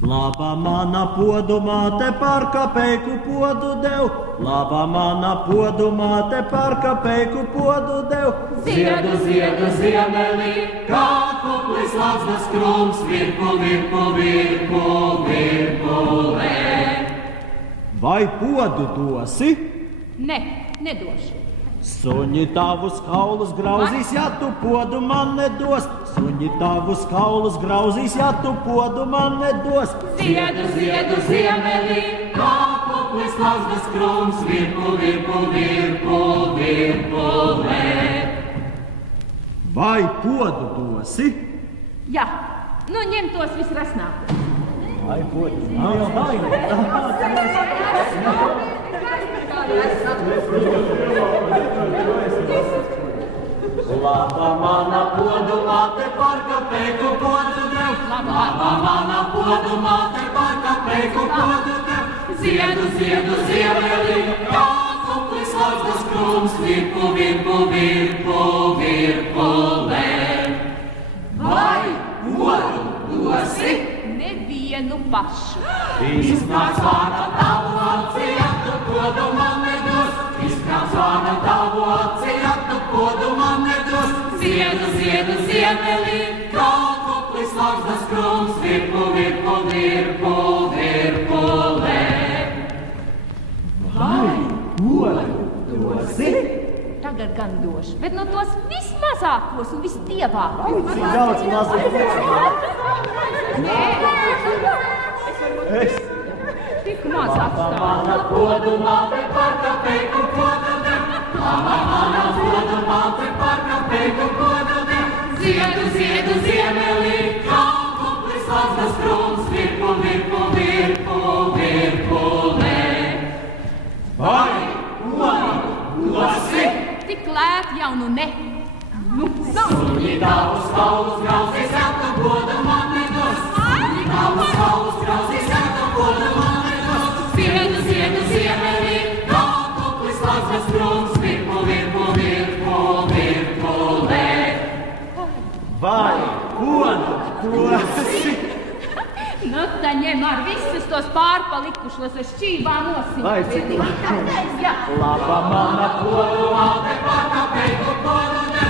Laba mana podumā te par kapeiku podu dev, laba mana podumā te par kapeiku podu dev. Ziedu, ziedu, ziemelī, kā kuplis lazdas krūms, virpu, virpu, virpu, virpulē. Vai podu dosi? Ne, nedošu. Suņi tavus kaulus grauzīs, ja tu podu man nedos. Suņi tavus kaulus grauzīs, ja tu podu man nedos. Ziedu, ziedu, ziemelī, kā kuplis lazdas krūms, virpu, virpu, virpu, virpulē. Vai podu dosi? Jā, nu ņem tos visrasnāk. Vai podu? Laba mana podumā te par kapeiku podu dev, laba mana podumā te par kapeiku podu dev. Ziedu, ziedu, ziemelī, kā kuplis lazdas krūms, virpu, virpu, virpu, virpulē. Vai podu dosi? Nevienu pašu. Izkāps vārna tavu acī, ja tu podu man nedos. Izkāps vārna tavu acī, ja tu podu man nedos. Ziedu, ziedu, ziemelī, kā kuplis lazdas krūms, virpu, virpu, virpu, virpulē. Vai podu dosi? Tagad gan došu, bet no tos vismazākos un visdievākos. Cik daudz mazāk? Es. Tik mazāk Laba stāv. mana podumā te par kapeiku podu dev, laba mana podumā te par kapeiku podu dev. Ziedu, ziedu, ziemelī, kā kuplis lazdas krūms, virpu, virpu, virpu, virpulē. Vai podu dosi? Tik lēt jau nu ne. Nu, Suņi tavus kaulus grauzīs, ja tu podu man nedos. Suņi tavus kaulus grauzīs, ja tu podu man nedos. Ziedu, ziedu, ziemelī, kā kuplis lazdas krūms, virpu, virpu, virpu, virpulē. Vai podu dosi? nu tā ņem ar visus tos pārpalikušos ar šķībām nosim. Vai cik? Jā. Laba mana Podumā te par kapeiku podu dev,